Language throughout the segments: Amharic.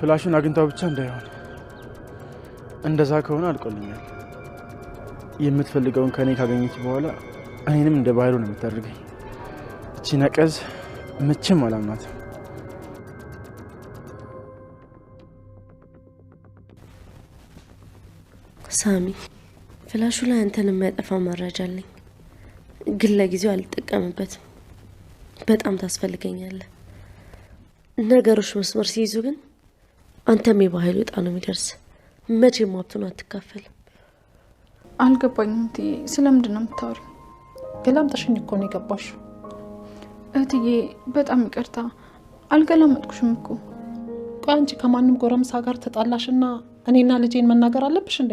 ፍላሹን አግኝታው ብቻ እንዳይሆን። እንደዛ ከሆነ አልቆልኛል። የምትፈልገውን ከኔ ካገኘች በኋላ እኔንም እንደ ባህሉ ነው የምታደርገኝ። እቺ ነቀዝ መቼም አላምናትም። ሳሚ፣ ፍላሹ ላይ አንተን የማያጠፋ መረጃ አለኝ፣ ግን ለጊዜው አልጠቀምበትም። በጣም ታስፈልገኛለህ። ነገሮች መስመር ሲይዙ ግን አንተም የባህል ወጣ ነው የሚደርስ። መቼም ሀብቱን አትካፈልም። አልገባኝም እትዬ፣ ስለምንድን ነው የምታወሪው? ገላምጠሽኝ እኮ ነው የገባሽው። እትዬ በጣም ይቅርታ፣ አልገላመጥኩሽም እኮ። ቆይ አንቺ ከማንም ጎረምሳ ጋር ተጣላሽና እኔና ልጄን መናገር አለብሽ እንዴ?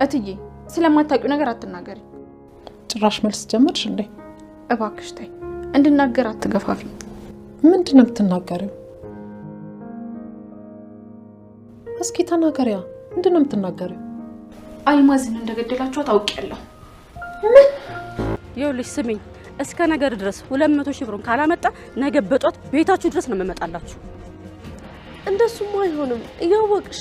እትዬ ስለማታውቂው ነገር አትናገሪ። ጭራሽ መልስ ጀመርሽ እንዴ? እባክሽ ተይ፣ እንድናገር አትገፋፊ። ምንድን ነው የምትናገሪው? እስኪ ተናገሪያ። ምንድን ነው የምትናገሪው? አልማዝን እንደገደላችሁ ታውቂያለሁ። ይኸውልሽ ስሚኝ፣ እስከ ነገር ድረስ 200 ሺህ ብሩን ካላመጣ ነገ በጧት ቤታችሁ ድረስ ነው የምመጣላችሁ። እንደሱም አይሆንም። እያወቅሽ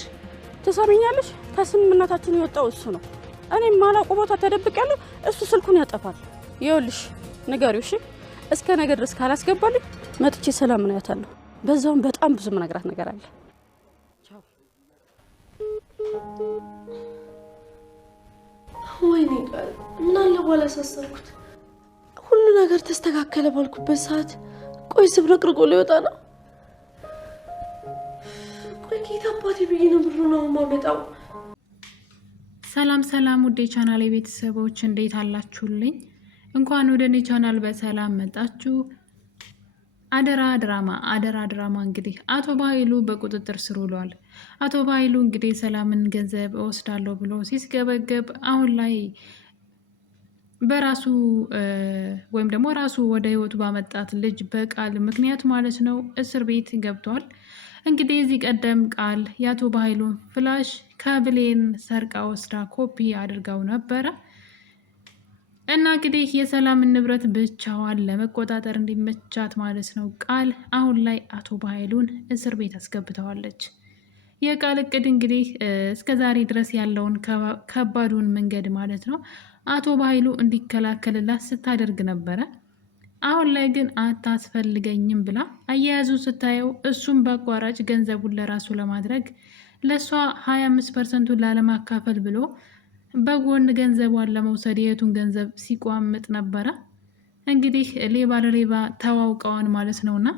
ትሰሚኛለሽ? ከስምምነታችን የወጣው እሱ ነው። እኔ ማላውቀው ቦታ ተደብቄያለሁ፣ እሱ ስልኩን ያጠፋል። ይኸውልሽ ንገሪው እሺ። እስከ ነገ ድረስ ካላስገባልኝ መጥቼ ሰላም ነው ያታለሁ። በዛውም በጣም ብዙ መነግራት ነገር አለ። ወይኔ ቃል፣ ምን አለ ባላሳሰርኩት። ሁሉ ነገር ተስተካከለ ባልኩበት ሰዓት ቆይ ዝብረቅርቆ ሊወጣ ነው። ቆይ ጌታ አባቴ ብዬ ነው ብሩ ነው ማመጣው። ሰላም ሰላም፣ ውዴ ቻናል ቤተሰቦች እንዴት አላችሁልኝ? እንኳን ወደ እኔ ቻናል በሰላም መጣችሁ። አደራ ድራማ እንግዲህ አቶ ባይሉ በቁጥጥር ስር ውሏል። አቶ ባይሉ እንግዲህ ሰላምን ገንዘብ እወስዳለሁ ብሎ ሲስገበገብ አሁን ላይ በራሱ ወይም ደግሞ ራሱ ወደ ህይወቱ ባመጣት ልጅ በቃል ምክንያት ማለት ነው እስር ቤት ገብቷል። እንግዲህ እዚህ ቀደም ቃል የአቶ ባይሉን ፍላሽ ከብሌን ሰርቃ ወስዳ ኮፒ አድርገው ነበረ እና እንግዲህ የሰላምን ንብረት ብቻዋን ለመቆጣጠር እንዲመቻት ማለት ነው ቃል አሁን ላይ አቶ ባይሉን እስር ቤት አስገብተዋለች። የቃል እቅድ እንግዲህ እስከ ዛሬ ድረስ ያለውን ከባዱን መንገድ ማለት ነው አቶ ባይሉ እንዲከላከልላት ስታደርግ ነበረ። አሁን ላይ ግን አታስፈልገኝም ብላ አያያዙ ስታየው እሱም በአቋራጭ ገንዘቡን ለራሱ ለማድረግ ለእሷ 25%ቱን ላለማካፈል ብሎ በጎን ገንዘቧን ለመውሰድ የቱን ገንዘብ ሲቋምጥ ነበረ። እንግዲህ ሌባ ለሌባ ተዋውቀዋን ማለት ነውና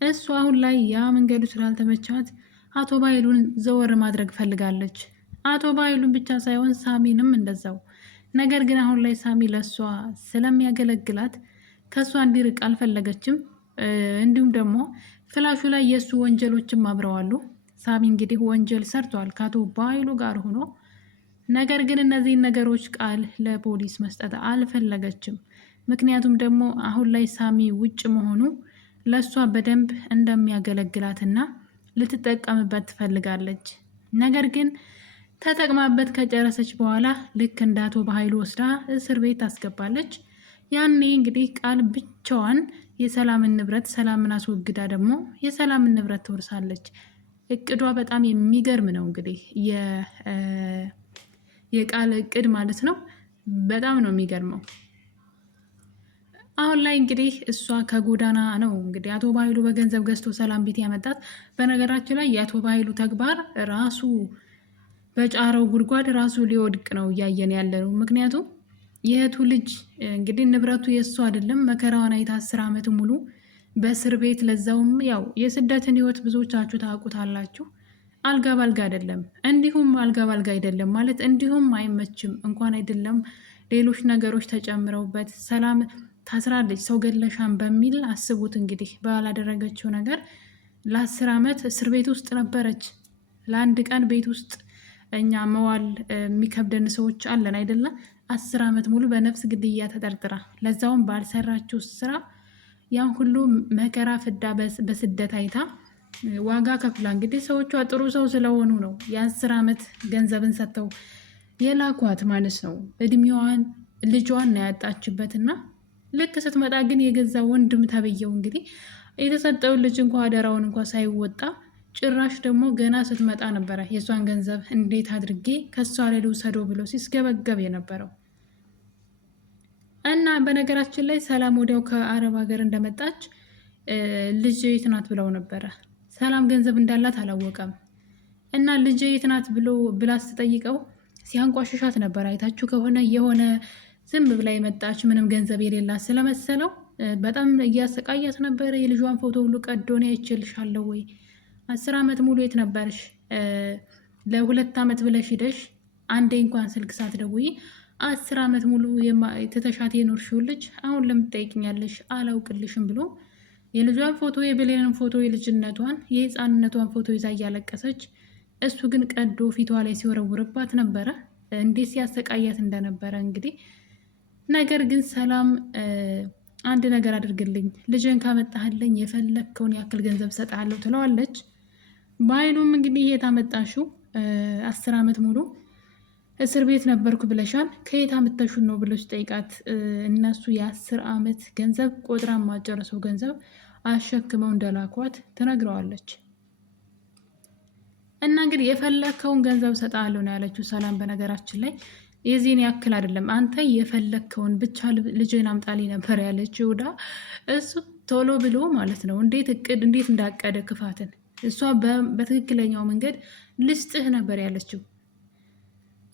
እሱ አሁን ላይ ያ መንገዱ ስላልተመቻት አቶ ባይሉን ዘወር ማድረግ ፈልጋለች። አቶ ባይሉን ብቻ ሳይሆን ሳሚንም እንደዛው። ነገር ግን አሁን ላይ ሳሚ ለሷ ስለሚያገለግላት ከሷ እንዲርቅ አልፈለገችም። እንዲሁም ደግሞ ፍላሹ ላይ የሱ ወንጀሎችም አብረዋሉ። ሳሚ እንግዲህ ወንጀል ሰርቷል ከአቶ ባይሉ ጋር ሆኖ። ነገር ግን እነዚህን ነገሮች ቃል ለፖሊስ መስጠት አልፈለገችም። ምክንያቱም ደግሞ አሁን ላይ ሳሚ ውጭ መሆኑ ለሷ በደንብ እንደሚያገለግላትና ልትጠቀምበት ትፈልጋለች። ነገር ግን ተጠቅማበት ከጨረሰች በኋላ ልክ እንደ አቶ ባይሉ ወስዳ እስር ቤት ታስገባለች። ያኔ እንግዲህ ቃል ብቻዋን የሰላምን ንብረት ሰላምን አስወግዳ ደግሞ የሰላምን ንብረት ትወርሳለች። እቅዷ በጣም የሚገርም ነው። እንግዲህ የቃል እቅድ ማለት ነው። በጣም ነው የሚገርመው። አሁን ላይ እንግዲህ እሷ ከጎዳና ነው እንግዲህ አቶ ባይሉ በገንዘብ ገዝቶ ሰላም ቤት ያመጣት። በነገራችን ላይ የአቶ ባይሉ ተግባር ራሱ በጫረው ጉድጓድ ራሱ ሊወድቅ ነው እያየን ያለ ነው። ምክንያቱም የእህቱ ልጅ እንግዲህ ንብረቱ የእሱ አይደለም። መከራዋን አይታ 10 ዓመት ሙሉ በእስር ቤት፣ ለዛውም ያው የስደትን ህይወት ብዙዎቻችሁ ታውቁታላችሁ። አልጋ ባልጋ አይደለም። እንዲሁም አልጋ ባልጋ አይደለም ማለት እንዲሁም አይመችም። እንኳን አይደለም ሌሎች ነገሮች ተጨምረውበት ሰላም ታስራለች። ሰው ገለሻን በሚል አስቡት እንግዲህ ባላደረገችው ነገር ለ10 ዓመት እስር ቤት ውስጥ ነበረች። ለአንድ ቀን ቤት ውስጥ እኛ መዋል የሚከብደን ሰዎች አለን አይደለም። 10 ዓመት ሙሉ በነፍስ ግድያ ተጠርጥራ ለዛውም ባልሰራችው ስራ ያን ሁሉ መከራ ፍዳ በስደት አይታ ዋጋ ከፍላ እንግዲህ ሰዎቿ ጥሩ ሰው ስለሆኑ ነው የ10 ዓመት ገንዘብን ሰጥተው የላኳት ማለት ነው። እድሜዋን ልጇን ነው ያጣችበትና ልክ ስትመጣ ግን የገዛ ወንድም ተብየው እንግዲህ የተሰጠውን ልጅ እንኳ አደራውን እንኳ ሳይወጣ ጭራሽ ደግሞ ገና ስትመጣ ነበረ የእሷን ገንዘብ እንዴት አድርጌ ከሷ ላይ ልውሰደው ብሎ ሲስገበገብ የነበረው። እና በነገራችን ላይ ሰላም ወዲያው ከአረብ ሀገር እንደመጣች ልጅ የት ናት ብለው ነበረ። ሰላም ገንዘብ እንዳላት አላወቀም። እና ልጅ የት ናት ብላ ስትጠይቀው ሲያንቋሽሻት ነበር። አይታችሁ ከሆነ የሆነ ዝም ብላ የመጣች ምንም ገንዘብ የሌላት ስለመሰለው በጣም እያሰቃያት ነበረ። የልጇን ፎቶ ሁሉ ቀዶ ነው አይቼልሻለሁ ወይ 10 ዓመት ሙሉ የት ነበርሽ? ለ2 ዓመት ብለሽ ሂደሽ አንዴ እንኳን ስልክ ሳትደውይ 10 ዓመት ሙሉ ትተሻት የኖርሽው ልጅ አሁን ለምትጠይቅኛለሽ? አላውቅልሽም ብሎ የልጇን ፎቶ፣ የብሌንን ፎቶ፣ የልጅነቷን የህፃንነቷን ፎቶ ይዛ እያለቀሰች እሱ ግን ቀዶ ፊቷ ላይ ሲወረውርባት ነበረ። እንዴት ሲያሰቃያት እንደነበረ እንግዲህ። ነገር ግን ሰላም አንድ ነገር አድርግልኝ፣ ልጅን ካመጣህልኝ የፈለግከውን ያክል ገንዘብ ሰጥሃለሁ ትለዋለች። በኃይሉም እንግዲህ የት አመጣሽው? 10 ዓመት ሙሉ እስር ቤት ነበርኩ ብለሻል፣ ከየት አመጣሽው ነው ብሎ ሲጠይቃት እነሱ የ10 ዓመት ገንዘብ ቆጥራ ማጨረሰው ገንዘብ አሸክመው እንደላኳት ትነግረዋለች። እና እንግዲህ የፈለግከውን ገንዘብ ሰጣለሁ ነው ያለችው ሰላም። በነገራችን ላይ የዚህን ያክል አይደለም፣ አንተ የፈለግከውን ብቻ ልጅን አምጣልኝ ነበር ያለችው። እሱ ቶሎ ብሎ ማለት ነው እንዴት እንዳቀደ ክፋትን። እሷ በትክክለኛው መንገድ ልስጥህ ነበር ያለችው።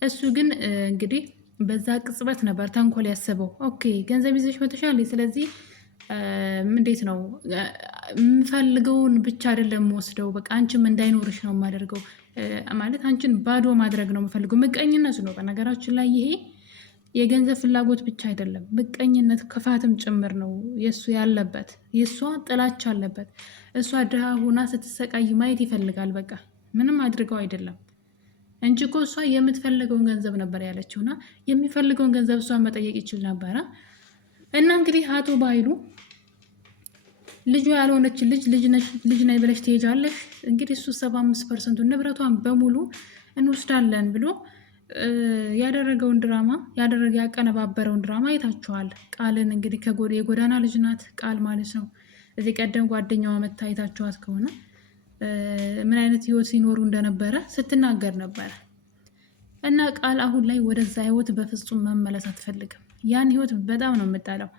እሱ ግን እንግዲህ በዛ ቅጽበት ነበር ተንኮል ያሰበው። ኦኬ ገንዘብ ይዘሽ መተሻል፣ ስለዚህ እንዴት ነው የምፈልገውን ብቻ አይደለም ወስደው፣ በቃ አንቺም እንዳይኖርሽ ነው የማደርገው፣ ማለት አንቺን ባዶ ማድረግ ነው የምፈልገው። ምቀኝነት ነው በነገራችን ላይ ይሄ የገንዘብ ፍላጎት ብቻ አይደለም፣ ምቀኝነት ክፋትም ጭምር ነው የእሱ ያለበት። የእሷ ጥላቻ አለበት። እሷ ድሃ ሆና ስትሰቃይ ማየት ይፈልጋል። በቃ ምንም አድርገው አይደለም እንጂ እኮ እሷ የምትፈልገውን ገንዘብ ነበር ያለችውና የሚፈልገውን ገንዘብ እሷን መጠየቅ ይችል ነበረ። እና እንግዲህ አቶ በኃይሉ ልጁ ያልሆነችን ልጅ ነኝ ብለሽ ትሄጃለሽ፣ እንግዲህ እሱ 75% ንብረቷን በሙሉ እንወስዳለን ብሎ ያደረገውን ድራማ ያቀነባበረውን ድራማ አይታችኋል። ቃልን እንግዲህ የጎዳና ልጅ ናት ቃል ማለት ነው። እዚህ ቀደም ጓደኛዋ መታ አይታችኋት ከሆነ ምን አይነት ህይወት ሲኖሩ እንደነበረ ስትናገር ነበረ። እና ቃል አሁን ላይ ወደዛ ህይወት በፍጹም መመለስ አትፈልግም። ያን ህይወት በጣም ነው የምጠላው።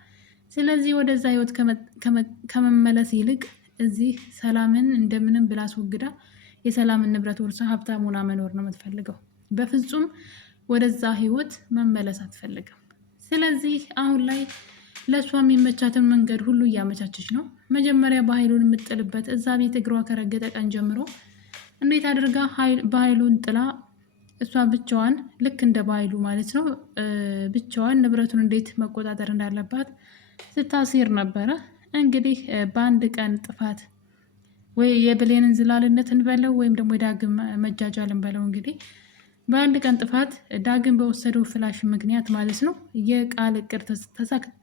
ስለዚህ ወደዛ ህይወት ከመመለስ ይልቅ እዚህ ሰላምን እንደምንም ብላ አስወግዳ የሰላምን ንብረት ወርሳ ሀብታም ሆና መኖር ነው የምትፈልገው። በፍጹም ወደዛ ህይወት መመለስ አትፈልግም። ስለዚህ አሁን ላይ ለእሷ የሚመቻትን መንገድ ሁሉ እያመቻቸች ነው። መጀመሪያ በኃይሉን የምጥልበት እዛ ቤት እግሯ ከረገጠ ቀን ጀምሮ እንዴት አድርጋ በኃይሉን ጥላ እሷ ብቻዋን ልክ እንደ በኃይሉ ማለት ነው ብቻዋን ንብረቱን እንዴት መቆጣጠር እንዳለባት ስታሲር ነበረ። እንግዲህ በአንድ ቀን ጥፋት ወይ የብሌንን ዝላልነት እንበለው ወይም ደግሞ የዳግም መጃጃል እንበለው እንግዲህ በአንድ ቀን ጥፋት ዳግም በወሰደው ፍላሽ ምክንያት ማለት ነው የቃል እቅድ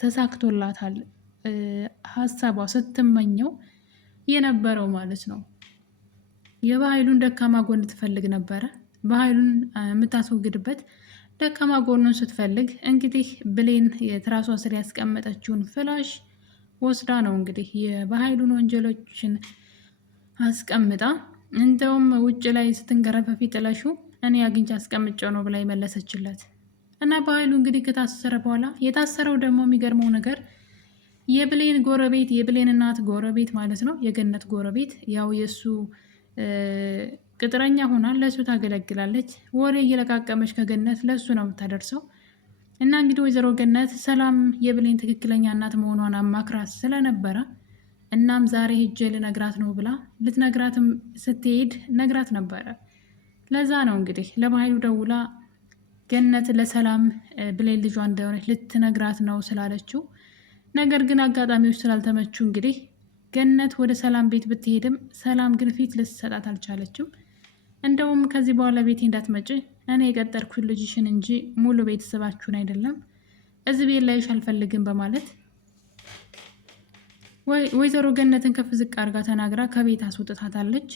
ተሳክቶላታል። ሀሳቧ ስትመኘው የነበረው ማለት ነው። የበኃይሉን ደካማ ጎን ትፈልግ ነበረ። በኃይሉን የምታስወግድበት ደካማ ጎኑን ስትፈልግ እንግዲህ ብሌን የትራሷ ስር ያስቀመጠችውን ፍላሽ ወስዳ ነው እንግዲህ የበኃይሉን ወንጀሎችን አስቀምጣ፣ እንደውም ውጭ ላይ ስትንገረፈፊ ጥለሹ እኔ አግኝቼ አስቀምጨው ነው ብላ የመለሰችለት። እና በኃይሉ እንግዲህ ከታሰረ በኋላ የታሰረው ደግሞ የሚገርመው ነገር የብሌን ጎረቤት የብሌን እናት ጎረቤት ማለት ነው የገነት ጎረቤት ያው የእሱ ቅጥረኛ ሆና ለእሱ ታገለግላለች። ወሬ እየለቃቀመች ከገነት ለእሱ ነው የምታደርሰው። እና እንግዲህ ወይዘሮ ገነት ሰላም የብሌን ትክክለኛ እናት መሆኗን አማክራት ስለነበረ እናም ዛሬ ሄጄ ልነግራት ነው ብላ ልትነግራትም ስትሄድ ነግራት ነበረ። ለዛ ነው እንግዲህ ለበኃይሉ ደውላ ገነት ለሰላም ብሌን ልጇ እንደሆነች ልትነግራት ነው ስላለችው፣ ነገር ግን አጋጣሚዎች ስላልተመቹ እንግዲህ ገነት ወደ ሰላም ቤት ብትሄድም ሰላም ግን ፊት ልትሰጣት አልቻለችም። እንደውም ከዚህ በኋላ ቤቴ እንዳትመጪ፣ እኔ የቀጠርኩት ልጅሽን እንጂ ሙሉ ቤተሰባችሁን አይደለም፣ እዚህ ቤት ላይሽ አልፈልግም በማለት ወይዘሮ ገነትን ከፍ ዝቅ አድርጋ ተናግራ ከቤት አስወጥታታለች።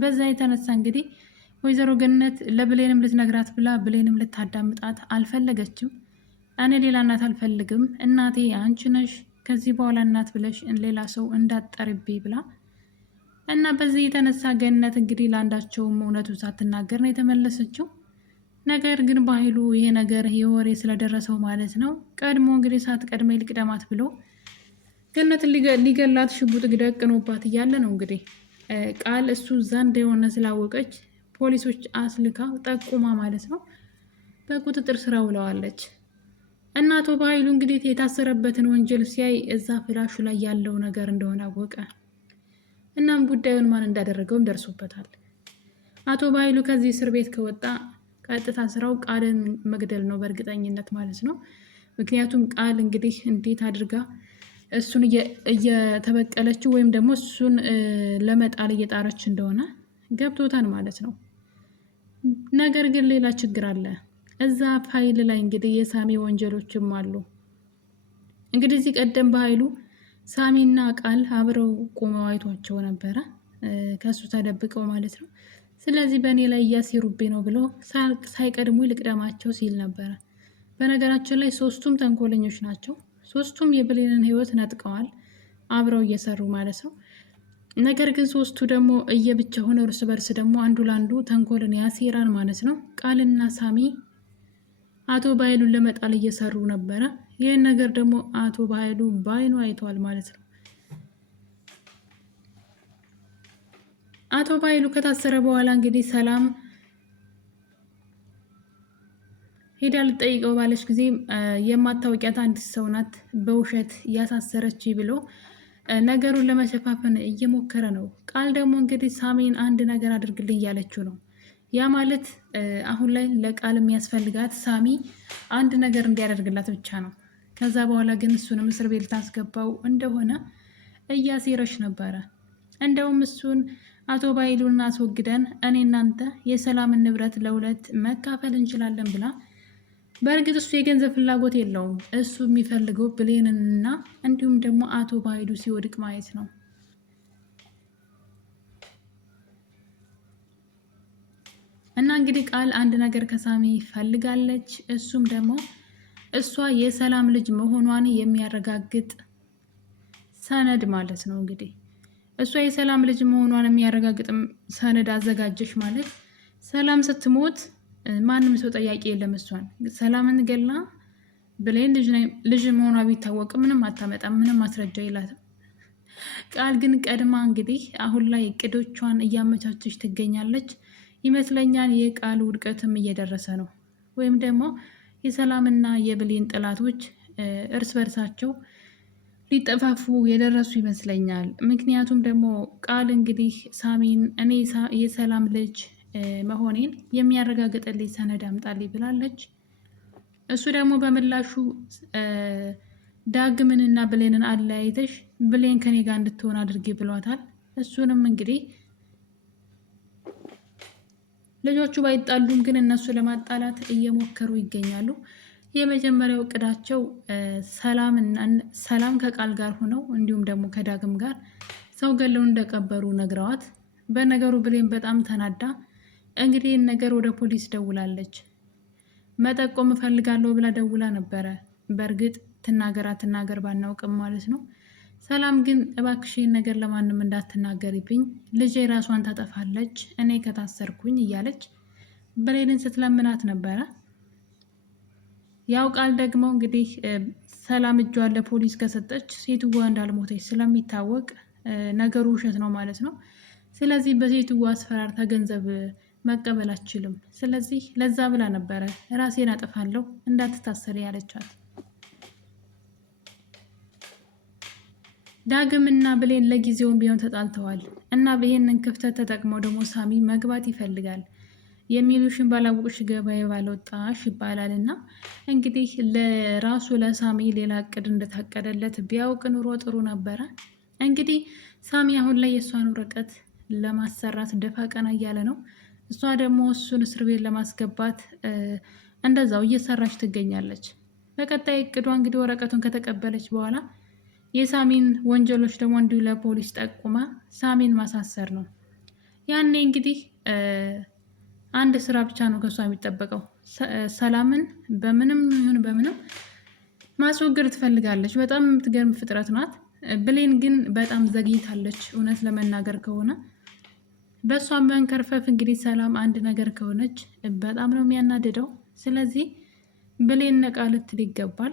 በዛ የተነሳ እንግዲህ ወይዘሮ ገነት ለብሌንም ልትነግራት ብላ ብሌንም ልታዳምጣት አልፈለገችም። እኔ ሌላ እናት አልፈልግም፣ እናቴ አንቺ ነሽ፣ ከዚህ በኋላ እናት ብለሽ ሌላ ሰው እንዳትጠርቤ ብላ እና በዚህ የተነሳ ገነት እንግዲህ ለአንዳቸውም እውነቱን ሳትናገር ነው የተመለሰችው። ነገር ግን በኃይሉ ይሄ ነገር የወሬ ስለደረሰው ማለት ነው ቀድሞ እንግዲህ ሳትቀድመ ልቅደማት ብሎ ገነትን ሊገላት ሽጉጥ ደቅኖባት እያለ ነው እንግዲህ ቃል እሱ እዛ እንደሆነ ስላወቀች ፖሊሶች አስልካ ጠቁማ ማለት ነው በቁጥጥር ስር ውለዋለች። እና አቶ በኃይሉ እንግዲህ የታሰረበትን ወንጀል ሲያይ እዛ ፍላሹ ላይ ያለው ነገር እንደሆነ አወቀ። እናም ጉዳዩን ማን እንዳደረገውም ደርሶበታል። አቶ በኃይሉ ከዚህ እስር ቤት ከወጣ ቀጥታ ስራው ቃልን መግደል ነው በእርግጠኝነት ማለት ነው። ምክንያቱም ቃል እንግዲህ እንዴት አድርጋ እሱን እየተበቀለችው ወይም ደግሞ እሱን ለመጣል እየጣረች እንደሆነ ገብቶታል ማለት ነው። ነገር ግን ሌላ ችግር አለ። እዛ ፋይል ላይ እንግዲህ የሳሚ ወንጀሎችም አሉ። እንግዲህ እዚህ ቀደም በኃይሉ ሳሚና ቃል አብረው ቆመው አይቷቸው ነበረ ከሱ ተደብቀው ማለት ነው። ስለዚህ በእኔ ላይ እያሴሩብኝ ነው ብሎ ሳይቀድሙ ልቅደማቸው ሲል ነበረ። በነገራችን ላይ ሶስቱም ተንኮለኞች ናቸው። ሶስቱም የብሌንን ህይወት ነጥቀዋል አብረው እየሰሩ ማለት ነው። ነገር ግን ሶስቱ ደግሞ እየብቻ ሆነ እርስ በርስ ደግሞ አንዱ ለአንዱ ተንኮልን ያሴራል ማለት ነው። ቃልና ሳሚ አቶ በኃይሉን ለመጣል እየሰሩ ነበረ። ይህን ነገር ደግሞ አቶ በኃይሉ በአይኑ አይተዋል ማለት ነው። አቶ በኃይሉ ከታሰረ በኋላ እንግዲህ ሰላም ሄዳ ልጠይቀው ባለች ጊዜ የማታወቂያት አንድ ሰው ናት በውሸት ያሳሰረች ብሎ ነገሩን ለመሸፋፈን እየሞከረ ነው። ቃል ደግሞ እንግዲህ ሳሚን አንድ ነገር አድርግልኝ እያለችው ነው። ያ ማለት አሁን ላይ ለቃል የሚያስፈልጋት ሳሚ አንድ ነገር እንዲያደርግላት ብቻ ነው። ከዛ በኋላ ግን እሱንም እስር ቤት ልታስገባው እንደሆነ እያሴረች ነበረ። እንደውም እሱን አቶ በኃይሉን አስወግደን እኔ እናንተ የሰላምን ንብረት ለሁለት መካፈል እንችላለን ብላ። በእርግጥ እሱ የገንዘብ ፍላጎት የለውም። እሱ የሚፈልገው ብሌንንና እንዲሁም ደግሞ አቶ በኃይሉ ሲወድቅ ማየት ነው። እና እንግዲህ ቃል አንድ ነገር ከሳሚ ፈልጋለች። እሱም ደግሞ እሷ የሰላም ልጅ መሆኗን የሚያረጋግጥ ሰነድ ማለት ነው። እንግዲህ እሷ የሰላም ልጅ መሆኗን የሚያረጋግጥ ሰነድ አዘጋጀች ማለት ሰላም ስትሞት ማንም ሰው ጠያቂ የለም። እሷን ሰላምን ገላ ብሌን ልጅ መሆኗ ቢታወቅ ምንም አታመጣም፣ ምንም ማስረጃ የላትም። ቃል ግን ቀድማ እንግዲህ አሁን ላይ እቅዶቿን እያመቻቸች ትገኛለች ይመስለኛል። የቃል ውድቀትም እየደረሰ ነው። ወይም ደግሞ የሰላምና የብሌን ጠላቶች እርስ በርሳቸው ሊጠፋፉ የደረሱ ይመስለኛል። ምክንያቱም ደግሞ ቃል እንግዲህ ሳሚን እኔ የሰላም ልጅ መሆኔን የሚያረጋግጥልኝ ሰነድ አምጣልኝ ብላለች። እሱ ደግሞ በምላሹ ዳግምንና ብሌንን አለያይተሽ ብሌን ከኔ ጋር እንድትሆን አድርጌ ብሏታል። እሱንም እንግዲህ ልጆቹ ባይጣሉም ግን እነሱ ለማጣላት እየሞከሩ ይገኛሉ። የመጀመሪያው እቅዳቸው ሰላም ከቃል ጋር ሆነው እንዲሁም ደግሞ ከዳግም ጋር ሰው ገለው እንደቀበሩ ነግረዋት፣ በነገሩ ብሌን በጣም ተናዳ እንግዲህ ነገር ወደ ፖሊስ ደውላለች። መጠቆም እፈልጋለሁ ብላ ደውላ ነበረ። በእርግጥ ትናገር ባናውቅም ማለት ነው። ሰላም ግን እባክሽን ነገር ለማንም እንዳትናገሪብኝ፣ ልጄ ራሷን ታጠፋለች እኔ ከታሰርኩኝ እያለች ብሌንን ስትለምናት ነበረ። ያው ቃል ደግሞ እንግዲህ ሰላም እጇን ለፖሊስ ከሰጠች ሴትዋ እንዳልሞተች ስለሚታወቅ ነገሩ ውሸት ነው ማለት ነው። ስለዚህ በሴትዋ አስፈራርታ ገንዘብ መቀበል አትችልም። ስለዚህ ለዛ ብላ ነበረ ራሴን አጠፋለሁ እንዳትታሰሪ ያለቻት። ዳግም እና ብሌን ለጊዜውም ቢሆን ተጣልተዋል እና ይሄንን ክፍተት ተጠቅመው ደግሞ ሳሚ መግባት ይፈልጋል። የሚሉሽን ባላወቅሽ ገበያ ባልወጣሽ ይባላል። እና እንግዲህ ለራሱ ለሳሚ ሌላ እቅድ እንደታቀደለት ቢያውቅ ኑሮ ጥሩ ነበረ። እንግዲህ ሳሚ አሁን ላይ የእሷን ወረቀት ለማሰራት ደፋ ቀና እያለ ነው። እሷ ደግሞ እሱን እስር ቤት ለማስገባት እንደዛው እየሰራች ትገኛለች። በቀጣይ እቅዷ እንግዲህ ወረቀቱን ከተቀበለች በኋላ የሳሚን ወንጀሎች ደግሞ እንዲሁ ለፖሊስ ጠቁማ ሳሚን ማሳሰር ነው። ያኔ እንግዲህ አንድ ስራ ብቻ ነው ከሷ የሚጠበቀው። ሰላምን በምንም ይሁን በምንም ማስወገድ ትፈልጋለች። በጣም የምትገርም ፍጥረት ናት። ብሌን ግን በጣም ዘግይታለች። እውነት ለመናገር ከሆነ በእሷም መንከርፈፍ እንግዲህ ሰላም አንድ ነገር ከሆነች በጣም ነው የሚያናድደው። ስለዚህ ብሌን ነቃ ልትል ይገባል።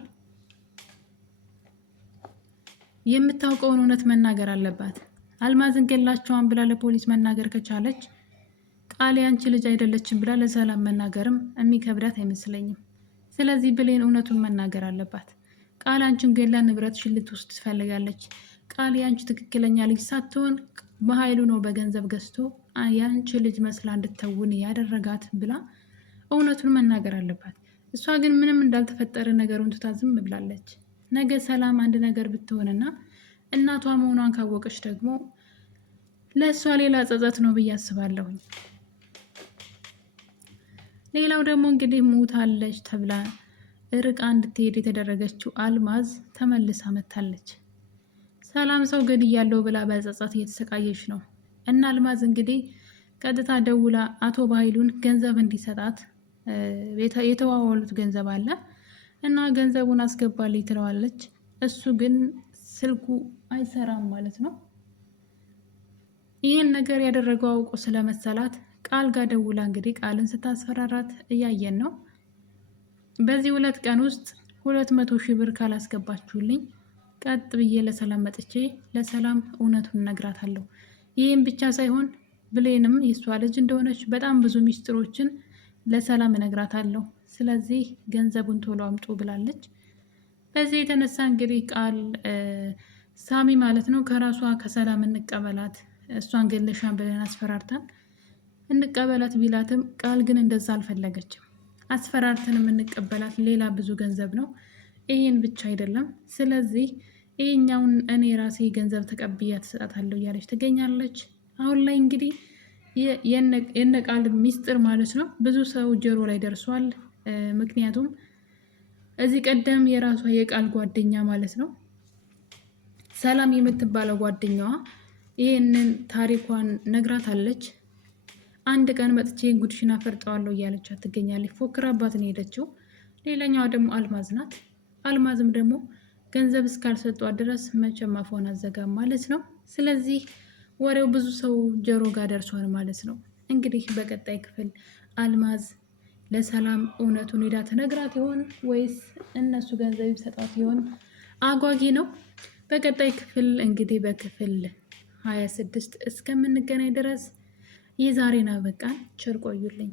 የምታውቀውን እውነት መናገር አለባት። አልማዝን ገላቸዋን ብላ ለፖሊስ መናገር ከቻለች ቃል ያንቺ ልጅ አይደለችም ብላ ለሰላም መናገርም የሚከብዳት አይመስለኝም። ስለዚህ ብሌን እውነቱን መናገር አለባት። ቃል አንቺን ገላ ንብረትሽን ልትወስድ ትፈልጋለች። ቃል ያንቺ ትክክለኛ ልጅ ሳትሆን በኃይሉ ነው በገንዘብ ገዝቶ ያንቺ ልጅ መስላ እንድትተውን ያደረጋት ብላ እውነቱን መናገር አለባት። እሷ ግን ምንም እንዳልተፈጠረ ነገሩን ትታ ዝም ብላለች። ነገ ሰላም አንድ ነገር ብትሆንና እናቷ መሆኗን ካወቀች ደግሞ ለእሷ ሌላ ጸጸት ነው ብዬ አስባለሁኝ። ሌላው ደግሞ እንግዲህ ሞታለች ተብላ ርቃ እንድትሄድ የተደረገችው አልማዝ ተመልሳ መታለች። ሰላም ሰው ገድያለሁ ብላ በጸጸት እየተሰቃየች ነው። እና አልማዝ እንግዲህ ቀጥታ ደውላ አቶ በኃይሉን ገንዘብ እንዲሰጣት የተዋዋሉት ገንዘብ አለ እና ገንዘቡን አስገባልኝ ትለዋለች። እሱ ግን ስልኩ አይሰራም ማለት ነው። ይህን ነገር ያደረገው አውቆ ስለመሰላት ቃል ጋር ደውላ እንግዲህ ቃልን ስታስፈራራት እያየን ነው። በዚህ 2 ቀን ውስጥ 200 ሺህ ብር ካላስገባችሁልኝ ቀጥ ብዬ ለሰላም መጥቼ ለሰላም እውነቱን እነግራታለሁ። ይህም ብቻ ሳይሆን ብሌንም የሷ ልጅ እንደሆነች በጣም ብዙ ሚስጥሮችን ለሰላም እነግራታለሁ። ስለዚህ ገንዘቡን ቶሎ አምጡ ብላለች። በዚህ የተነሳ እንግዲህ ቃል ሳሚ ማለት ነው ከራሷ ከሰላም እንቀበላት፣ እሷን ገለሻን ብለን አስፈራርተን እንቀበላት ቢላትም ቃል ግን እንደዛ አልፈለገችም። አስፈራርተን የምንቀበላት ሌላ ብዙ ገንዘብ ነው፣ ይህን ብቻ አይደለም። ስለዚህ ይህኛውን እኔ ራሴ ገንዘብ ተቀብያ ትሰጣታለሁ እያለች ትገኛለች። አሁን ላይ እንግዲህ የነቃል ሚስጥር ማለት ነው ብዙ ሰው ጆሮ ላይ ደርሷል። ምክንያቱም እዚህ ቀደም የራሷ የቃል ጓደኛ ማለት ነው ሰላም የምትባለው ጓደኛዋ ይህንን ታሪኳን ነግራታለች። አንድ ቀን መጥቼ ጉድሽን አፈርጠዋለሁ እያለች ትገኛለች። ፎክራባት ነው የሄደችው። ሌላኛዋ ደግሞ አልማዝ ናት። አልማዝም ደግሞ ገንዘብ እስካልሰጧት ድረስ መቼም አፏን አዘጋም ማለት ነው። ስለዚህ ወሬው ብዙ ሰው ጆሮ ጋር ደርሷል ማለት ነው። እንግዲህ በቀጣይ ክፍል አልማዝ ለሰላም እውነቱን ሄዳ ትነግራት ይሆን ወይስ እነሱ ገንዘብ ይሰጣት ይሆን? አጓጊ ነው። በቀጣይ ክፍል እንግዲህ በክፍል 26 እስከምንገናኝ ድረስ የዛሬን አበቃን። ቸር ቆዩልኝ።